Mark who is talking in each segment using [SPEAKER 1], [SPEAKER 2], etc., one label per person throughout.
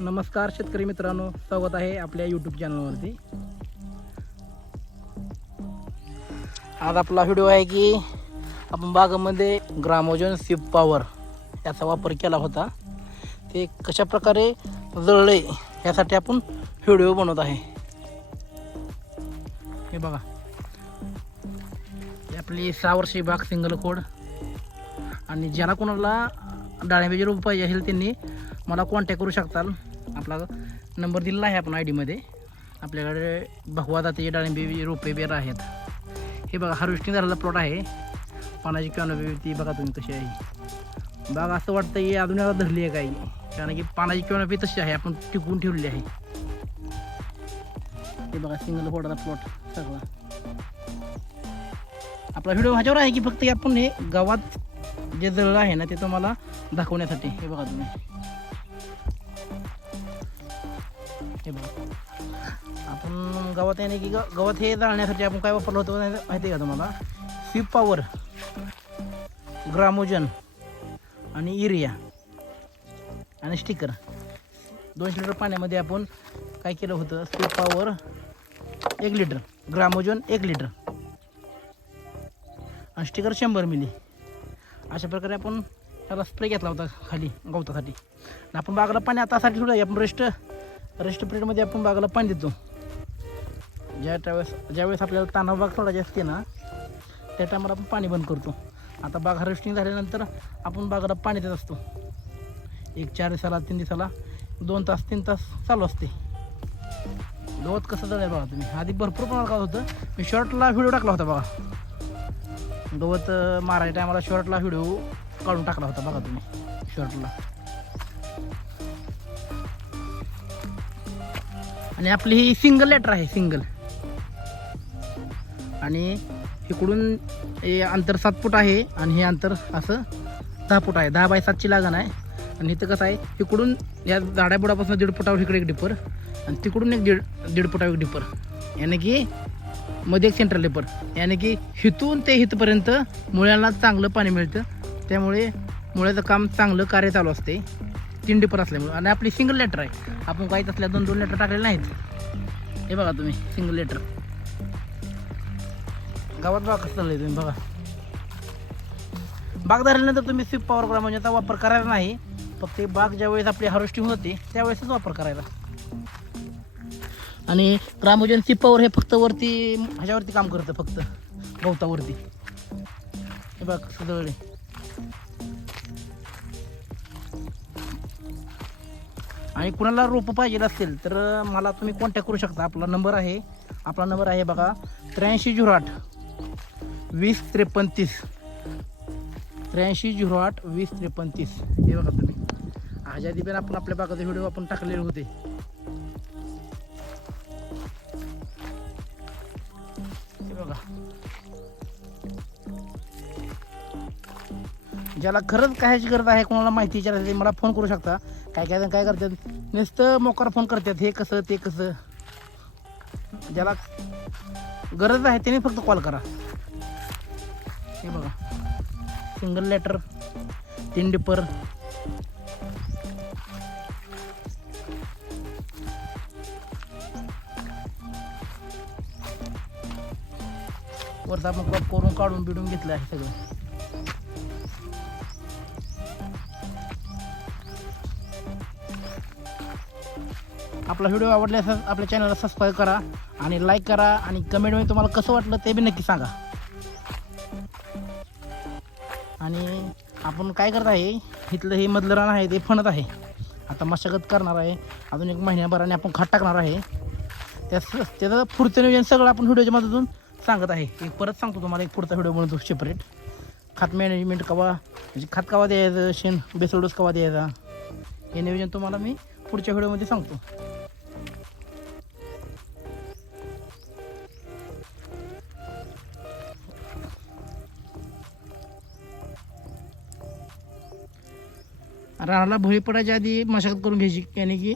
[SPEAKER 1] नमस्कार शेतकरी मित्रांनो स्वागत आहे आपल्या यूट्यूब चॅनलवरती आज आपला व्हिडिओ आहे की आपण बागामध्ये ग्रामोजन सिप पॉवर याचा वापर केला होता. ते कशा प्रकारे जळले यासाठी आपण व्हिडिओ बनवत आहे. हे बघा. आपली सहा वर्षी बाग सिंगल कोड आणि ज्याला कोणाला डाळिंबाची रोप पाहिजे असेल त्यांनी मला कॉन्टॅक्ट करू शकताल. आपला नंबर दिलेला आहे आपण आय डीमध्ये आपल्याकडे भगवा जातीचे डाळिंबी रोपे बेर आहेत हे बघा हार्वेस्टिंग झालेला प्लॉट आहे. पाण्याची कॅनोपी ती बघा तुम्ही तशी आहे. बाग असं वाटतं की अजून आता धरली आहे काही. कारण की पाण्याची कॅनोपी तशी आहे आपण टिकवून ठेवलेली आहे. हे बघा सिंगल फोडाचा प्लॉट सगळा. आपला व्हिडिओ ह्याच्यावर आहे की फक्त आपण हे गावात जे जळलं आहे ना ते तुम्हाला दाखवण्यासाठी. हे बघा तुम्ही. हे बघा. आपण गवत आहे की गवत हे जाळण्यासाठी आपण काय वापरलं होतं माहिती आहे का तुम्हाला? स्वीप पॉवर ग्रामोजन आणि इरिया आणि स्टिकर दोनशे लिटर पाण्यामध्ये आपण काय केलं होतं? स्वीप पॉवर एक लिटर ग्रामोजन एक लिटर आणि स्टिकर शंभर मिली अशा प्रकारे आपण त्याला स्प्रे घेतला होता खाली गवतासाठी. आपण बागाला पाणी आतासाठी सुद्धा आपण रेस्ट रेस्ट पिरियडमध्ये आपण बागाला पाणी देतो. ज्या त्यावेळेस ज्यावेळेस आपल्याला तानाव बाग सोडायची असते ना त्या टायमाला आपण पाणी बंद करतो. आता बाग हार्वेस्टिंग झाल्यानंतर आपण बागाला पाणी देत असतो. एक चार दिवसाला तीन दिवसाला दोन तास तीन तास चालू असते. गवत कसं जळेल बघा तुम्ही? आधी भरपूर प्रमाणात गवत होतं. मी शॉर्टला व्हिडिओ टाकला होता बघा. गवत मारायच्या टायमाला शॉर्टला व्हिडिओ काढून टाकला होता बघा तुम्ही शॉर्टला आणि आपली ही सिंगल लेटर आहे सिंगल आणि इकडून हे अंतर सात फूट आहे आणि हे अंतर असं दहा फूट आहे. दहा बाय सातची लागण आहे. आणि इथं कसं आहे इकडून या झाडाबुडापासून दीड फुटावर इकडे एक डिपर आणि तिकडून एक दीड दीड फुटावर एक डिपर याने की मध्ये एक सेंट्रल डिपर याने की हिथून ते हिथपर्यंत मुळ्यांना चांगलं पाणी मिळतं. त्यामुळे मुळ्याचं काम चांगलं कार्य चालू असते. तीन डिपर असल्यामुळे. आणि आपली सिंगल लेटर आहे. आपण काहीच असल्या दोन दोन लेटर टाकलेले नाहीत. हे बघा तुम्ही सिंगल लेटर गावात बघा कसं चाललंय तुम्ही बघा. बाग धरल्यानंतर तुम्ही स्विप पॉवर ग्रामोजनचा वापर करायला नाही. फक्त बाग ज्यावेळेस आपली हार्वेस्टिंग होते त्यावेळेसच वापर करायला. आणि ग्रामोजन स्विप पॉवर हे फक्त वरती ह्याच्यावरती काम करतं फक्त गवतावरती. हे बघ कसं आणि कुणाला रोपं पाहिजे असेल तर मला तुम्ही कॉन्टॅक्ट करू शकता. आपला नंबर आहे आपला नंबर आहे बघा त्र्याऐंशी झिरो आठ वीस त्रेपन्न तीस त्र्याऐंशी झिरो आठ वीस त्रेपन्न तीस हे बघा तुम्ही. आजादी पण आपण आपल्या बागाचे व्हिडिओ आपण टाकलेले होते. हे बघा. ज्याला खरंच कायची गरज आहे कोणाला माहिती विचारायची मला फोन करू शकता. काय काय काय करतात? नुसतं मोकार फोन करतात हे कसं ते कसं. ज्याला गरज आहे त्याने फक्त कॉल करा. हे बघा. सिंगल लेटर तीन डिपर. वरचा मग करून काढून बिडून घेतलं आहे सगळं. आपला व्हिडिओ आवडल्यास आपल्या चॅनलला सबस्क्राईब करा आणि लाईक करा आणि कमेंटमध्ये तुम्हाला कसं वाटलं ते बी नक्की सांगा. आणि आपण काय करत आहे इथलं हे मधलं रान आहे ते फणत आहे. आता मशागत करणार आहे. अजून एक महिन्याभराने आपण खाट टाकणार आहे. त्यास त्याचं पुढचं नियोजन सगळं आपण व्हिडिओच्या मधून सांगत आहे. एक परत सांगतो तुम्हाला एक पुढचा व्हिडिओ म्हणतो सेपरेट खात मॅनेजमेंट कवा म्हणजे खात कवा द्यायचं शेण बेसोडोस कवा द्यायचा हे नियोजन तुम्हाला मी पुढच्या व्हिडिओमध्ये सांगतो. रानाला बळी पडायच्या आधी मशागत करून घ्यायची. याने की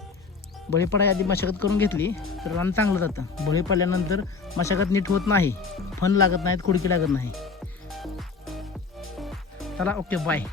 [SPEAKER 1] बळी पडायच्या आधी मशागत करून घेतली तर रान चांगलं जातं. बळी पडल्यानंतर मशागत नीट होत नाही फन लागत नाहीत खुडकी लागत नाही. चला ओके बाय